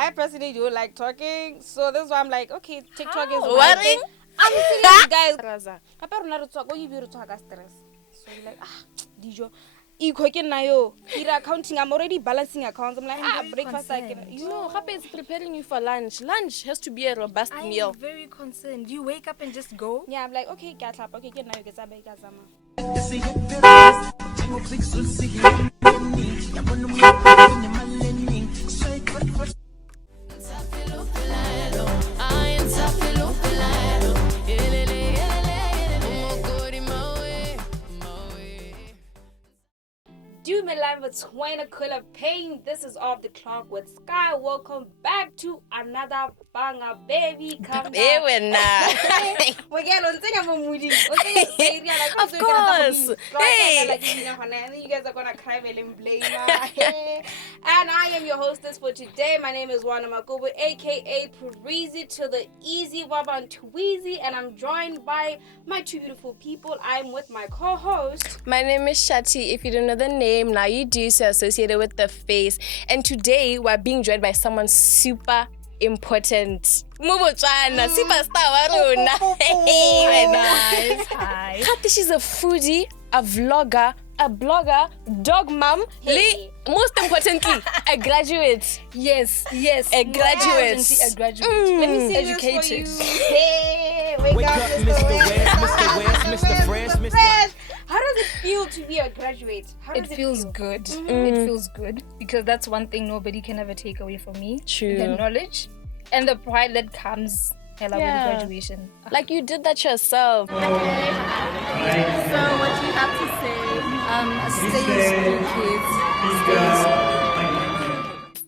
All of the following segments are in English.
I personally do like talking, so this is why I'm like, okay, TikTok is What? my thing. I'm serious, guys. Kapag na ro talk, you be ro talk stress. So you're like, dijo. Ikoke na yo. Ira accounting, I'm already balancing accounts. I'm like, breakfast I can. No, Happy is preparing you for lunch. Lunch has to be a robust meal. I'm very concerned. You wake up and just go? Yeah, I'm like, okay, get up. Okay, get now you get some zama. Do me live with Twain Aquila Pain. This is Off the Clock with Sky. Welcome back to another banger, baby. Come back. Of course. Hey. And you guys are gonna cry and blame. And I am your hostess for today. My name is Wana Makubu, aka Parisi to the Easy Waban Tweezy, and I'm joined by my two beautiful people. I'm with my co-host. My name is Shati. If you don't know the name, now you do, so associated with the face. And today we're being joined by someone super important. Superstar Waruna. Nice. Hi. Kati, she's a foodie, a vlogger, a blogger, dog mom, most importantly, a graduate. Yes. A graduate. A graduate. Let me see Educated. this for you. Hey, wake up, Mr. Fresh. How does it feel to be a graduate? It feels good. It feels good because that's one thing nobody can ever take away from me. True. The knowledge and the pride that comes with graduation. Like you did that yourself. So what do you have to say? Stay kids.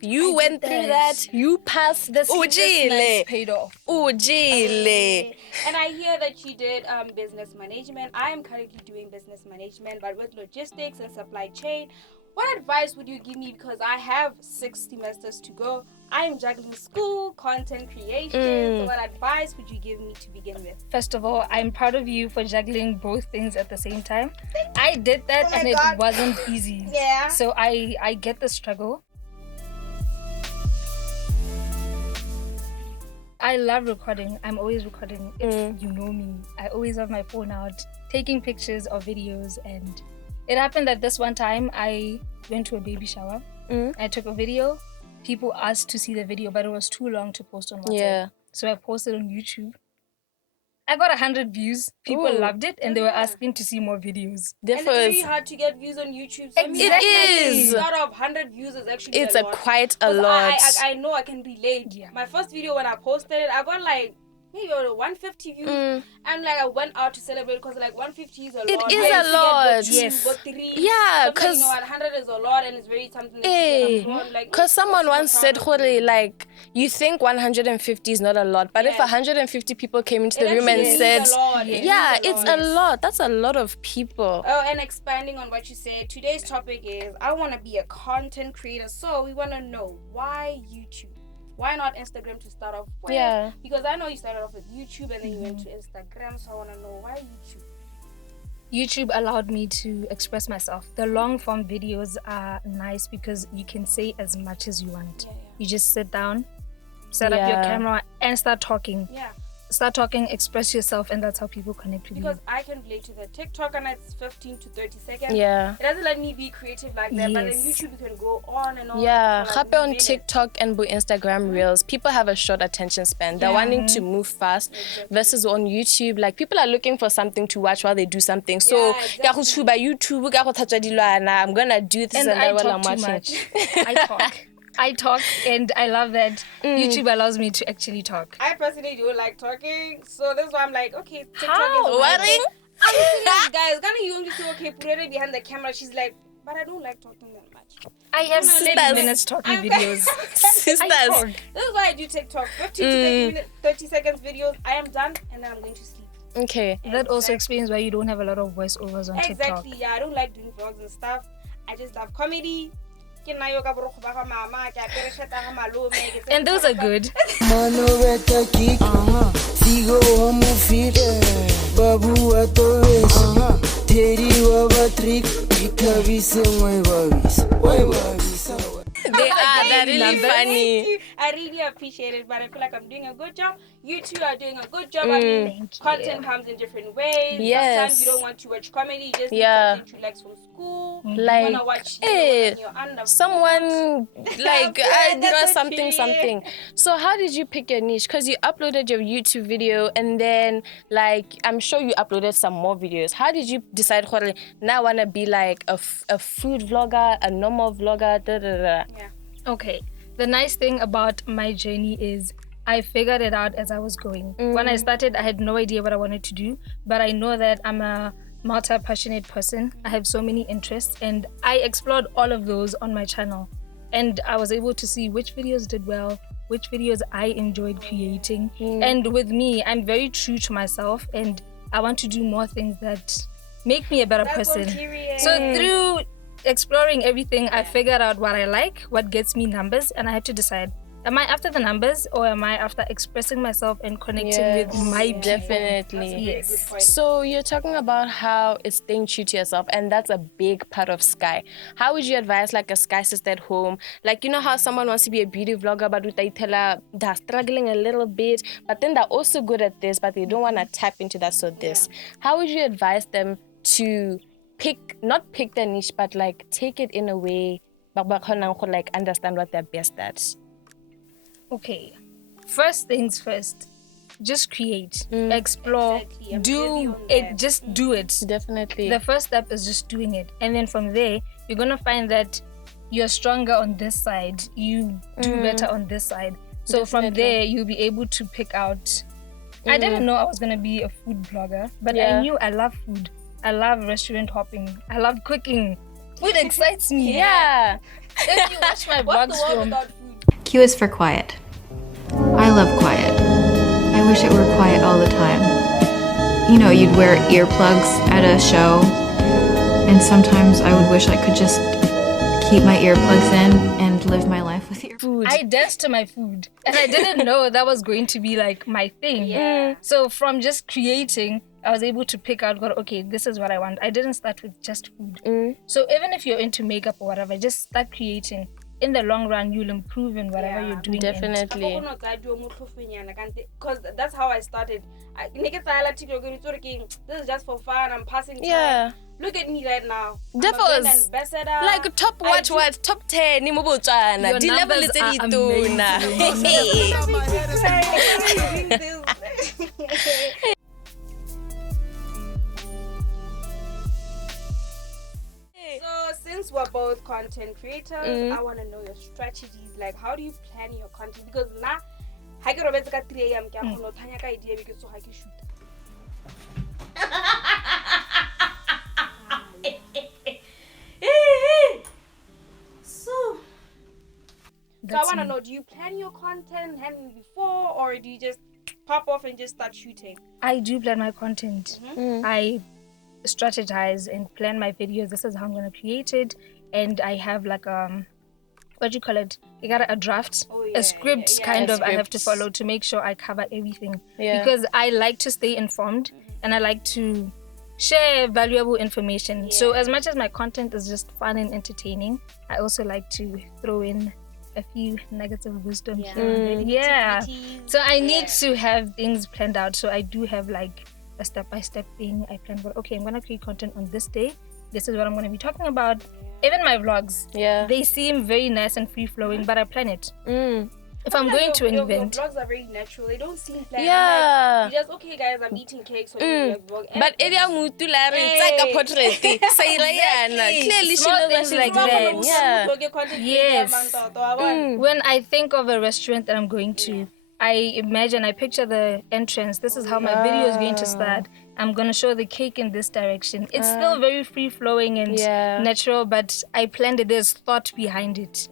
You went through that. You passed this. Ujile paid off. Ujile. And I hear that you did business management. I am currently doing business management, but with logistics and supply chain. What advice would you give me? Because I have 6 semesters to go. I am juggling school, content creation. So what advice would you give me to begin with? First of all, I'm proud of you for juggling both things at the same time. I did that and God. it wasn't easy. Yeah. So I get the struggle. I love recording. I'm always recording. If you know me, I always have my phone out, taking pictures or videos. And it happened that this one time I went to a baby shower. I took a video. People asked to see the video, but it was too long to post on WhatsApp. Yeah. So I posted on YouTube. I got 100 views. People loved it, and they were asking to see more videos. And it's really hard to get views on YouTube. So It is. Out of 100 views is actually It's a lot. quite a lot. I know I can relate. Yeah. My first video when I posted it, I got like maybe 150 views. And like I went out to celebrate because like 150 is a lot. It is a lot. Yes. Got 3. Yeah, because because 100 is a lot and it's very something that because someone once said, like, you think 150 is not a lot, but if 150 people came into the room and said, it's a lot. That's a lot of people. Oh, and expanding on what you said, today's topic is I want to be a content creator. So we want to know, why YouTube? Why not Instagram to start off with? Yeah. Because I know you started off with YouTube and then you went to Instagram. So I want to know, why YouTube? YouTube allowed me to express myself. The long form videos are nice because you can say as much as you want. You just sit down, set up your camera and start talking. Start talking, express yourself, and that's how people connect with you. Because I can relate to the TikTok and it's 15 to 30 seconds. Yeah. It doesn't let me be creative like that. But then YouTube, you can go on and on. Yeah. for, Happy on minutes. TikTok and Instagram Reels, people have a short attention span. They're wanting to move fast. Versus on YouTube, like people are looking for something to watch while they do something. So by YouTube, I'm gonna do this and I that while I'm talk too watching. much. I talk and I love that YouTube allows me to actually talk. I personally do like talking, so that's why I'm like, okay, TikTok How? is my thing. I'm serious, guys. Gonna you only say, okay, put it behind the camera. She's like, but I don't like talking that much. I have 30 minutes talking videos. Sisters. This is why I do TikTok. 15 to 30 seconds videos. I am done and then I'm going to sleep. Okay. That also explains why you don't have a lot of voiceovers on TikTok. Exactly, yeah. I don't like doing vlogs and stuff. I just love comedy. And those are good. They are. you really numbers. funny. I really appreciate it, but I feel like I'm doing a good job. You two are doing a good job. I mean, Thank you. content comes in different ways. Yes. Sometimes you don't want to watch comedy, you just need Yeah. something to relax from school. Like, you wanna watch hey, your underfoot. someone like I That's do something, okay. something. So how did you pick your niche? Because you uploaded your YouTube video and then like I'm sure you uploaded some more videos. How did you decide now I want to be like a food vlogger, a normal vlogger, da da da? Yeah. Okay. The nice thing about my journey is I figured it out as I was going. When I started, I had no idea what I wanted to do, but I know that I'm a multi-passionate person. I have so many interests, and I explored all of those on my channel. And I was able to see which videos did well, which videos I enjoyed creating. And with me, I'm very true to myself, and I want to do more things that make me a better person. So through exploring everything, I figured out what I like, what gets me numbers, and I had to decide, am I after the numbers or am I after expressing myself and connecting with my people? Definitely. Yes. So you're talking about how it's staying true to yourself, and that's a big part of Sky. How would you advise like a Sky sister at home? Like, you know how someone wants to be a beauty vlogger, but they're struggling a little bit, but then they're also good at this, but they don't want to tap into that. So this, how would you advise them to not pick their niche, but like take it in a way, like understand what they're best at? Okay. First things first. Just create, explore, Exactly. I'm do with you on it. that. Just do it. Definitely. The first step is just doing it, and then from there you're gonna find that you're stronger on this side, you do better on this side. So from there you'll be able to pick out. I didn't know I was gonna be a food blogger, but I knew I love food. I love restaurant hopping. I love cooking. Food excites me. Yeah. If you watch my What's vlogs the world from without food? Q is for quiet. I love quiet. I wish it were quiet all the time. You know, you'd wear earplugs at a show, and sometimes I would wish I could just keep my earplugs in and live my life with earplugs. I dance to my food, and I didn't know that was going to be like my thing. So from just creating, I was able to pick out, okay, this is what I want. I didn't start with just food. So even if you're into makeup or whatever, just start creating. In the long run, you'll improve in whatever you're doing. Definitely. Because that's how I started. This is just for fun. I'm passing time. Yeah. Look at me right now. Definitely. I'm a ambassador. Like top watch what top 10 ni mo Botswana. Your Di level numbers tse are ditona. So since we're both content creators, I want to know your strategies. Like, how do you plan your content? Because now, I get robetse ka 3 a.m. I no thanya ka idea because so I can shoot. So I want to know, do you plan your content before, or do you just pop off and just start shooting? I do plan my content. I strategize and plan my videos. This is how I'm going to create it. And I have like what do you call it? You got a draft, a script kind of I have to follow to make sure I cover everything. Because I like to stay informed and I like to share valuable information. So as much as my content is just fun and entertaining, I also like to throw in a few negative wisdom here. So I need to have things planned out. So I do have like a step-by-step thing. I plan, okay, I'm gonna create content on this day. This is what I'm gonna be talking about. Even my vlogs, they seem very nice and free-flowing, but I plan it. If I'm going to an event, your vlogs are very natural. They don't seem planned. Yeah. Like, you just, okay guys, I'm eating cake, so you vlog. But area mutu la re tsaka portrait. Say la yana. Clearly she Small knows what things she's like doing. that. Yeah. When I think of a restaurant that I'm going to, I picture the entrance. This is how my video is going to start. I'm going to show the cake in this direction. It's still very free-flowing and natural, but I planned it. There's thought behind it.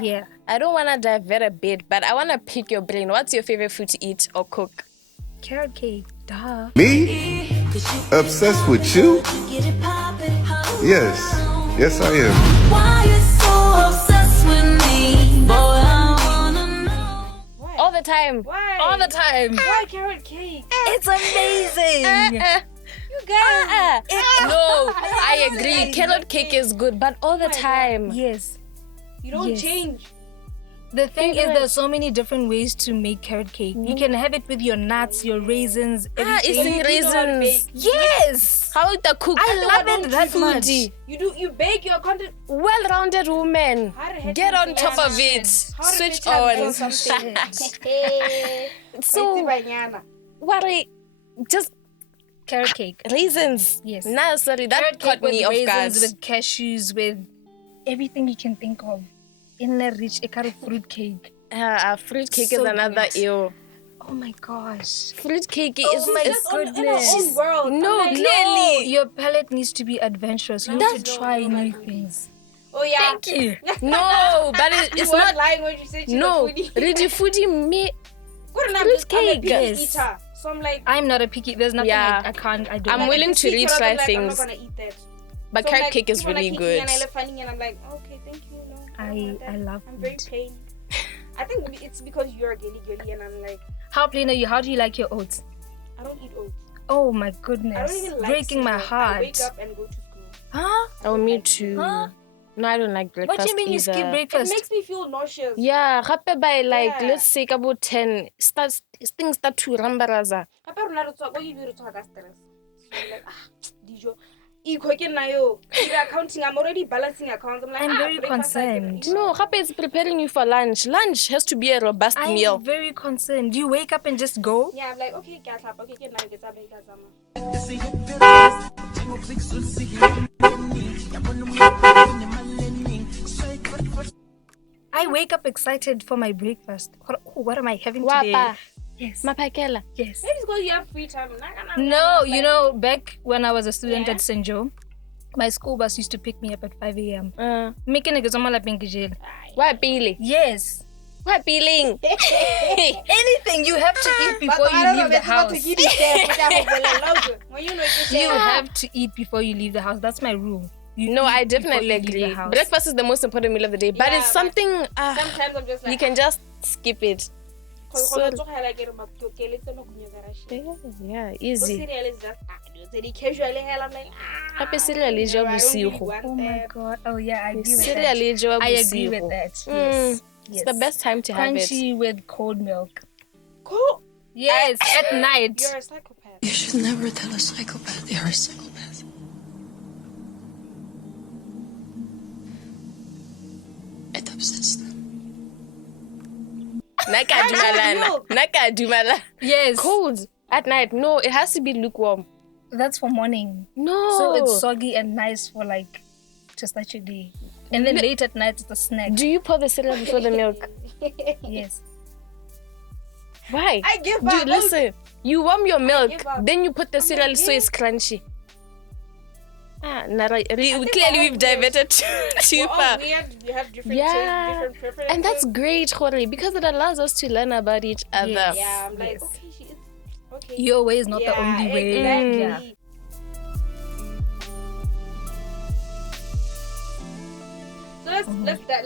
Yeah. I don't want to divert a bit, but I want to pick your brain. What's your favorite food to eat or cook? Carrot cake. Duh. Me? Obsessed with you? Yes. Yes, I am. Why you so obsessed with me? Boy, I wanna know. All the time. Why? All the time. Why carrot cake? It's amazing. You guys. No, I agree. Carrot cake is good, but all the time. Yes. You don't change. The thing is, there's so many different ways to make carrot cake. You can have it with your nuts, your raisins, everything. It's raisins. Yes! How to cook? I love it that much. You bake your content. Well-rounded woman. Get on top of it. Switch on. So, worry, just Carrot cake. raisins. Yes. Nah, sorry, that Carrot caught cake with me off guard. raisins, with cashews, with everything you can think of. In a rich, a kind of fruit cake. Fruit cake So is another good. ew. Oh my gosh. Fruit cake is my it's goodness. In our own world. No, I'm like, clearly. Your palate needs to be adventurous. You need to try new things. Oh yeah. Thank you. No, but You it's weren't not. lying when you said you're No, a foodie. ready foodie me. Good enough. fruit I'm a cake. big Yes. eater. So I'm like, I'm not a picky. There's nothing Yeah. I can't. I don't. I'm like. willing to sweet carrot, retry I'm like, I'm things. not gonna eat that. But So I'm carrot like, cake is people are really kicking good. And I love funny and I'm like, okay, thank you. No, I don't want that. I love I'm very it. plain. I think it's because you're a girly and I'm like, How plain are you? How do you like your oats? I don't eat oats. Oh my I don't goodness. even like Breaking my cereal. I heart. wake up and go to school. Huh? Oh, me too. Huh? No, I don't like breakfast What do you mean you skip either. It breakfast? makes me feel nauseous. Yeah, gape by like Yeah. let's say about 10 things start to rambaraza. Apa rona re tswa go you re tswa ka stress. So I'm like, dijo. Iko ke nna yo. Accounting, I'm already balancing accounts. I'm like, I'm very breakfast I can concerned. eat. No, gape it's preparing you for lunch. Lunch has to be a robust meal. I'm very concerned. Do you wake up and just go? Yeah, I'm like, okay, get up. Okay, get now, get up, get up. I wake up excited for my breakfast. What am I having today? Wapa, Yes. mapakela. Yes. Maybe it's because you have free time. No, you know, back when I was a student at St. Joe, my school bus used to pick me up at 5 a.m. Making a gazoma lapengijel. Why peeling? Yes. Why peeling? Anything you have to eat before you leave the house. You have to eat before you leave the house. That's my rule. You No, eat I before definitely you leave the agree. house. Breakfast is the most important meal of the day, but Yeah, it's but something Sometimes I'm just like, you can just skip it. Yeah, easy. Cereal is just the casual hell. I'm like, Happy cereal is your I don't really busiho. want Oh my that. god. Oh yeah, I agree with Cereal that. is your I agree with busiho. that. Mm, Yes. It's the best time to have it. Crunchy with cold milk. Cool. Yes, at night. You're a psychopath. You should never tell a psychopath you're a psychopath. It upsets them. Nakadumala. Yes. Cold at night. No, it has to be lukewarm. That's for morning. No. So it's soggy and nice for like to start your day. And then late at night it's a snack. Do you pour the cereal before the milk? Yes. Why? I give Do up. listen. You warm your milk, give up. then you put the cereal like, so it's crunchy. Clearly we're we've all diverted too We're all far. weird. We have different Yeah. tastes, different preferences. And that's great, Jorge, because it allows us to learn about each other. Yes. yeah. I'm like, Yes. okay, she is okay. Your way is not the only way. Exactly. Yeah. So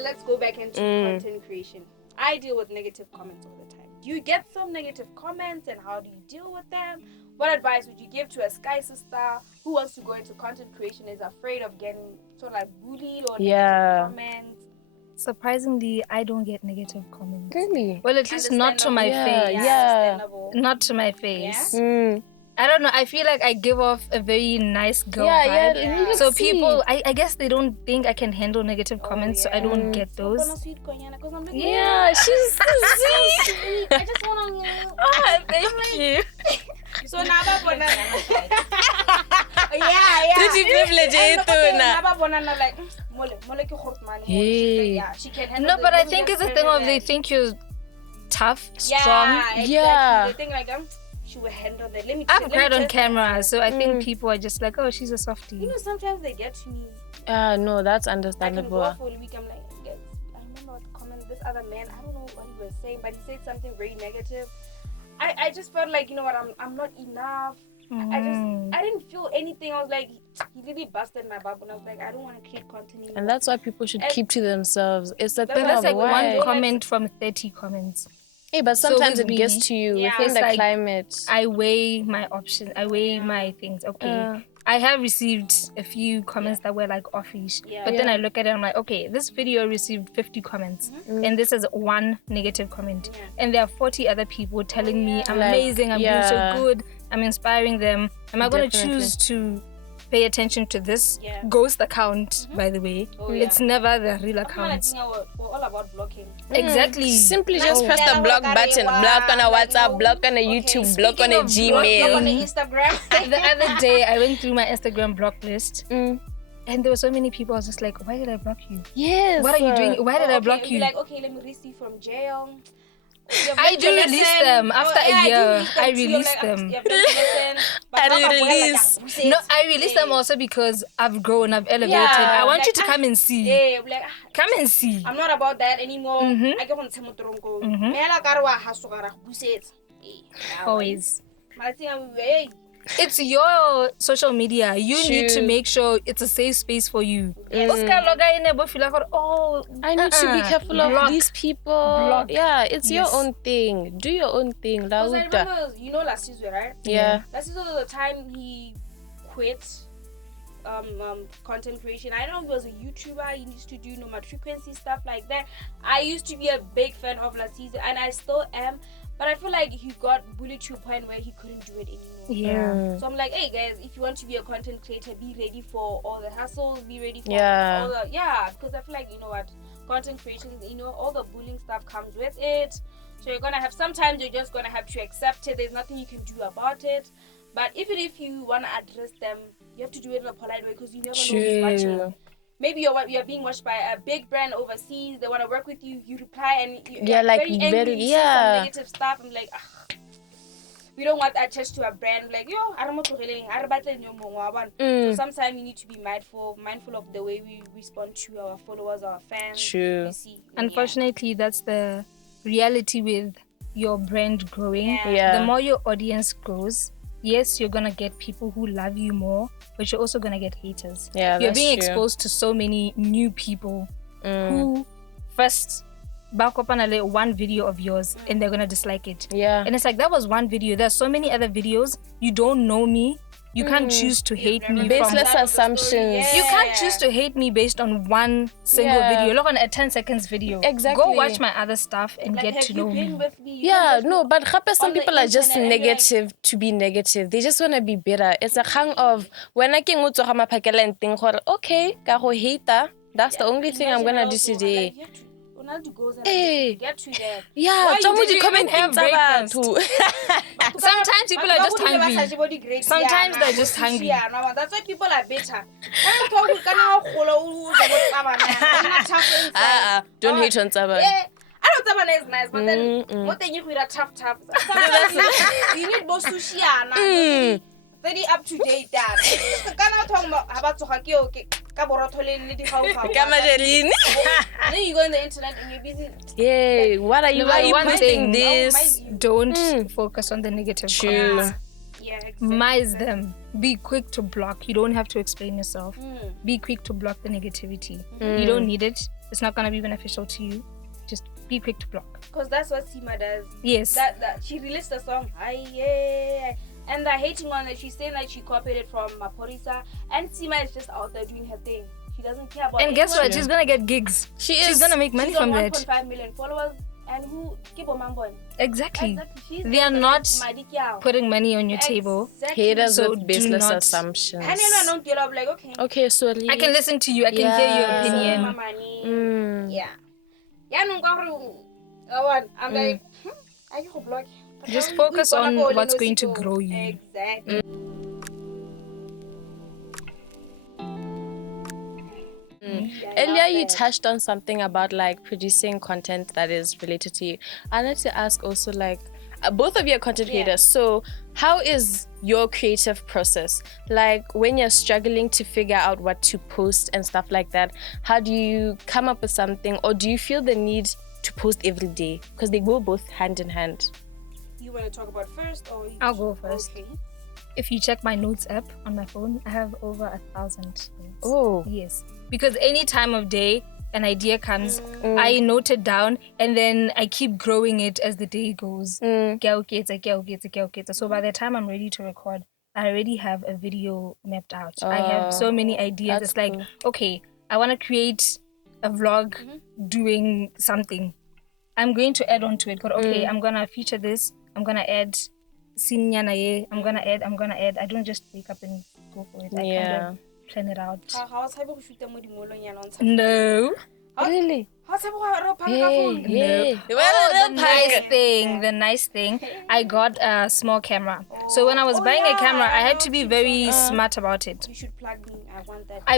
let's go back into content creation. I deal with negative comments all the time. Do you get some negative comments and how do you deal with them? What advice would you give to a sky sister who wants to go into content creation, is afraid of getting sort of like bullied or Yeah. negative comments? Surprisingly, I don't get negative comments. Really? Well, at least not to my Yeah, face. Understandable. Not to my face. Mm. I don't know. I feel like I give off a very nice girl Yeah, vibe. yeah. So people, I guess they don't think I can handle negative comments, so I don't get those. Yeah, she's sweet. I just want to. Ah, thank you. So now yeah. Pretty privilege, eh, Tuna? Like, mole ke khort mane. Hey. Yeah, she can handle No, the but I room, think it's a just thing of handle they that. think you're tough, Yeah, strong. exactly. Yeah. They think like she will handle that. Let me I've cried on test camera, so I Mm. think people are just like, oh, she's a You softie. know, sometimes they get to me. No, that's I can understandable. go for a week. I'm like, guys, I remember what comment this other man. I don't know what he was saying, but he said something very negative. I just felt like, you know what, I'm not enough. I didn't feel anything. I was like, he really busted my bubble. And I was like, I don't want to create content anymore. And that's why people should keep to themselves. It's the But thing But that's of like why. one comment from 30 comments. Hey, but So sometimes with it gets me, to you yeah, within it's the like climate. I weigh my options. I weigh my things. Okay. I have received a few comments that were like offish, but then I look at it, I'm like, okay, this video received 50 comments, and this is one negative comment, and there are 40 other people telling me I'm amazing, I'm doing so good, I'm inspiring them. Am I going to choose to pay attention to this ghost account? By the way, it's never the real account. We're all about blocking. Exactly. Simply just press the block button. Block on a WhatsApp, block on a YouTube, block on a Gmail. Block on the Instagram. The other day, I went through my Instagram block list, and there were so many people. I was just like, "Why did I block you? Yes. What are you doing? Why did I block Be you?" like, okay, let me release you from jail. I do release them after a year. I release them. No, I release them also because I've grown, I've elevated. I want you to come and see. Yeah, Come and see. I'm not about that anymore. I get on Temotrongo. Always. I think I'm It's your social media. You need to make sure it's a safe space for you. Oscar Loga in a I need to be careful of these people. Block. Yeah, it's your own thing. Do your own thing. Because I remember, you know, last season, right? Yeah. Last season was the time he quit content creation. I know he was a YouTuber. He used to do nomad frequency stuff like that. I used to be a big fan of last season, and I still am. But I feel like he got bullied to a point where he couldn't do it anymore. Yeah. So I'm like, hey guys, if you want to be a content creator, be ready for all the hassles, be ready for Yeah. all the because I feel like, you know what, content creation, you know, all the bullying stuff comes with it. So you're gonna have, sometimes you're just gonna have to accept it. There's nothing you can do about it. But even if you wanna address them, you have to do it in a polite way, because you never know who's watching. Maybe you're being watched by a big brand overseas. They want to work with you. You reply and you're like very angry. You say some negative stuff. I'm like, we don't want that attached to a brand. Like, yo, I don't want to. So sometimes you need to be mindful of the way we respond to our followers, our fans. True. Unfortunately, that's the reality with your brand growing. Yeah. The more your audience grows, yes, you're gonna get people who love you more, but you're also gonna get haters. Yeah, you're that's being true. exposed to so many new people who first back up on one video of yours and they're gonna dislike it. Yeah. And it's like, that was one video. There's so many other videos. You don't know me. You can't choose to hate me. Baseless assumptions. You can't choose to hate me based on one single video. Look on a 10 seconds video. Exactly. Go watch my other stuff and get to know me. Yeah, no, but some people are just negative to be negative. They just want to be better. It's a hang of, when I can go to Hama Pakela and think, okay, I hate that. That's the only thing I'm going to do today. Hey. Get to that. Yeah, did you even have breakfast? Sometimes people are just hungry. Sometimes they're just hungry. That's why people are better. Don't hate on Saba. I know Tabana is nice, but then what then you with a tough. You need more sushi, very up to date. That cannot talk about Tokyo. Then you go on the internet and you're busy. Yeah, why are you posting this? Don't focus on the negative comments. Yeah, exactly. Mize them. Be quick to block. You don't have to explain yourself. Be quick to block the negativity. You don't need it. It's not gonna be beneficial to you. Just be quick to block. Because that's what Sima does. Yes. That she released a song. And they're hating on it. She's saying that she copied it from Maporisa. And Sima is just out there doing her thing. She doesn't care about it. And guess what? She's gonna get gigs. She's gonna make money from that. 1.5 million followers. And who keep on boy. Exactly. They are not putting money on your table. Haters So with baseless do assumptions. And then I don't get up like, Okay, sorry. I can listen to you. I can hear your opinion. Yeah. I'm like, I can block. Just focus on what's going to grow you. Exactly. Earlier you touched on something about like producing content that is related to you. I wanted to ask also, like, both of you are content creators, so how is your creative process? Like, when you're struggling to figure out what to post and stuff like that, how do you come up with something, or do you feel the need to post every day? Because they go both hand in hand. You want to talk about first, or I'll go first. Okay. If you check my notes app on my phone, I have over 1,000 notes. Oh. Yes. Because any time of day, an idea comes, I note it down, and then I keep growing it as the day goes. So by the time I'm ready to record, I already have a video mapped out. I have so many ideas. It's like, okay, I want to create a vlog doing something. I'm going to add on to it. But okay, I'm gonna feature this. I'm gonna add sinyanaye. I'm gonna add. I don't just wake up and go for it. I kind of plan it out. No. Really? No. Well, the nice thing, I got a small camera. So when I was buying a camera, I had to be very smart about it. You should plug me. I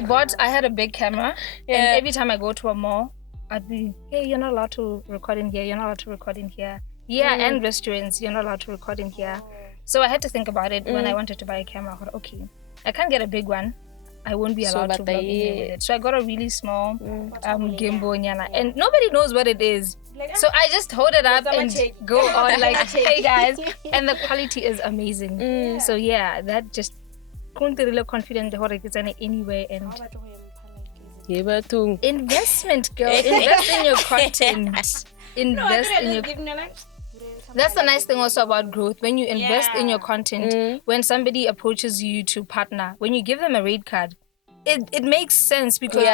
want that. I had a big camera, and every time I go to a mall, I'd be, hey, you're not allowed to record in here. You're not allowed to record in here. Yeah, and restaurants, you're not allowed to record in here. So I had to think about it when I wanted to buy a camera. I thought, okay, I can't get a big one. I won't be allowed to vlog anywhere with it. So I got a really small gimbal, and nobody knows what it is. So I just hold it up and go on like, hey guys, and the quality is amazing. So yeah, that just couldn't really confident it's anywhere. And investment, girl, invest in your content. Invest in your. That's the nice thing also about growth. When you invest in your content, when somebody approaches you to partner, when you give them a rate card, it makes sense because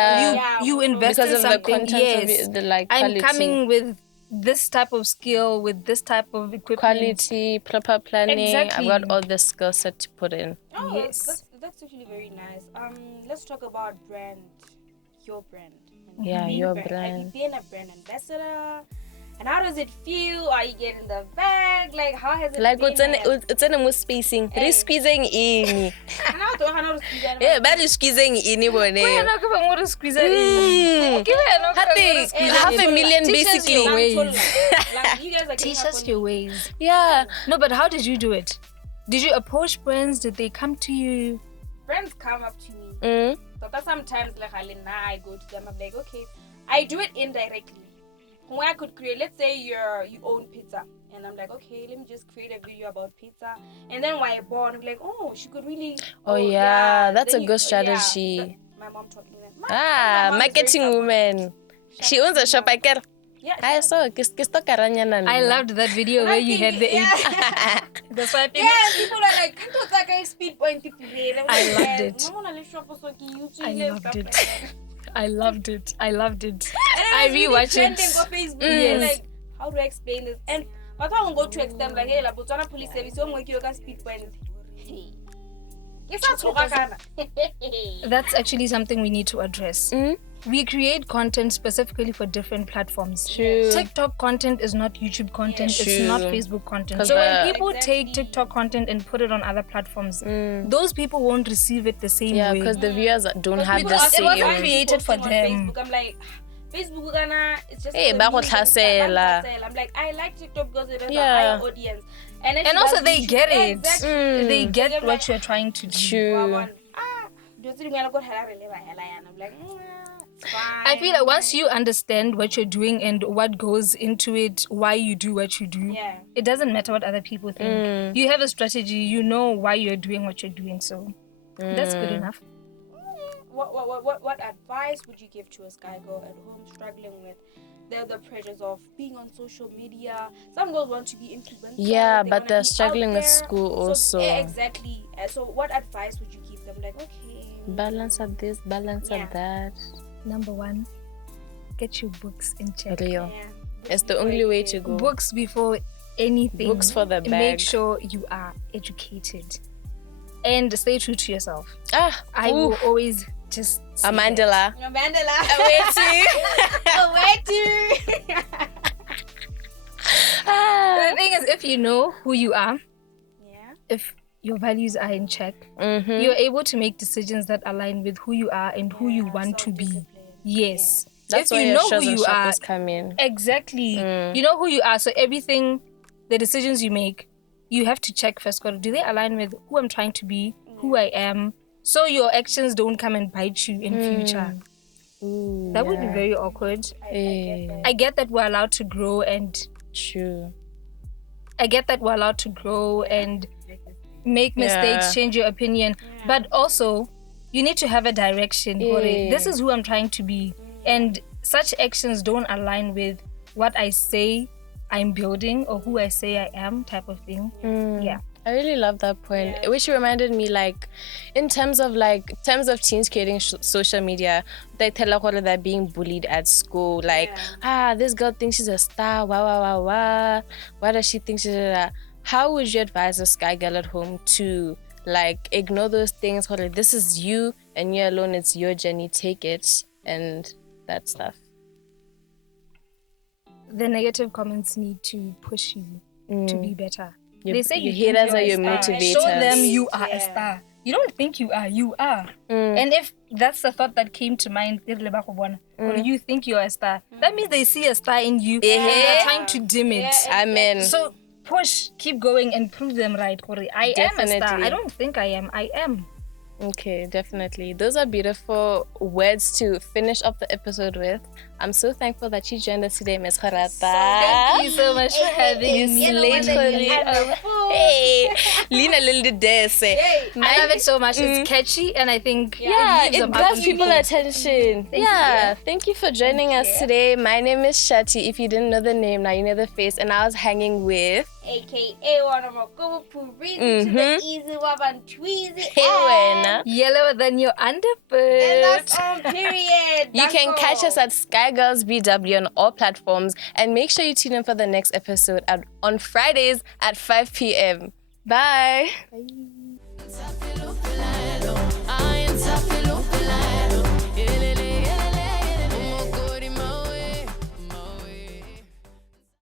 you invest because in of something. The content of the I'm coming with this type of skill, with this type of equipment. Quality, proper planning. Exactly. I've got all the skill set to put in. Oh, yes. That's actually very nice. Let's talk about brand. Your brand. Yeah, your Have you brand. been a brand ambassador? And how does it feel? Are you getting the bag? Like, how has it been? It's in a spacing. Squeezing in. Yeah, but squeezing in. Half a million basically. Teach us your ways. Yeah. No, but how did you do it? Did you approach brands? Did they come to you? Friends come up to me. But sometimes, like, I go to them. I'm like, okay, I do it indirectly. When I could create, let's say you own pizza, and I'm like, okay, let me just create a video about pizza. And then when I born, I'm like, oh, she could really. Oh yeah, that's a good strategy. My mom taught me that. Marketing woman. She owns a shop. I care. Yeah. I saw. I loved that video where you had the the swiping. Yeah, people are like, can't do that guy speed point. I loved it. I loved it. I rewatched it. On Facebook. Yes. Like, how do I explain this? And but I won't go to extent like, hey, la Botswana police service, you make your speed point. Hey. That's actually something we need to address. We create content specifically for different platforms. True. TikTok content is not YouTube content. True. It's not Facebook content. So when people take TikTok content and put it on other platforms, those people won't receive it the same way. Yeah, because the viewers don't have the same. It wasn't created for them. Facebook. I'm like, Facebook, it's just. Hey, I'm like, I like TikTok because it has a higher audience. And also they get it. Exactly. They get what you're trying to do. True. I'm like, I feel like once you understand what you're doing and what goes into it, why you do what you do, it doesn't matter what other people think. You have a strategy, you know why you're doing what you're doing, so that's good enough. What advice would you give to a sky girl at home struggling with the pressures of being on social media? Some girls want to be influencers. Yeah, they but wanna they're be struggling out with there. school So, also. yeah, exactly. So what advice would you give them? Like, okay, Balance of this, balance of that. Number one, get your books in check. Real. It's the only way to go. Books before anything. Books for the bag. Make sure you are educated. And stay true to yourself. I will always just say Amandla. The thing is, if you know who you are, if your values are in check, you're able to make decisions that align with who you are and who you want to be. Yes. That's if why you your know shows who and you are, shoppers come in. exactly. You know who you are, so everything, the decisions you make, you have to check first. Do they align with who I'm trying to be, who I am, so your actions don't come and bite you in future? That would be very awkward. I get that we're allowed to grow and make mistakes, change your opinion, but also you need to have a direction. This is who I'm trying to be, and such actions don't align with what I say I'm building or who I say I am, type of thing. Yeah. I really love that point, which reminded me, like, in terms of teens creating social media, they tell like they're being bullied at school. Like, this girl thinks she's a star. Why does she think she's a? How would you advise a sky girl at home to like ignore those things? Like, this is you and you alone. It's your journey. Take it and that stuff. The negative comments need to push you to be better. They say your haters are your motivators. Show them you are a star. You don't think you are, you are. And if that's the thought that came to mind, or you think you're a star, that means they see a star in you and they're trying to dim it. Amen. So push, keep going and prove them right. I am a star. I don't think I am. I am. Okay, definitely. Those are beautiful words to finish up the episode with. I'm so thankful that you joined us today, Ms. Gorata. Thank you so much for having me. Hey, Lina Lilde Dese. I love it so much. It's catchy and I think it grabs people's attention. Thank you for joining us today. My name is Shati. If you didn't know the name, now you know the face. And I was hanging with AKA one of my go Purisi to the easy one and tweezy. Yellower than your underfoot. And that's on period. You can catch us at Sky Girls BW on all platforms, and make sure you tune in for the next episode on Fridays at 5 p.m. Bye.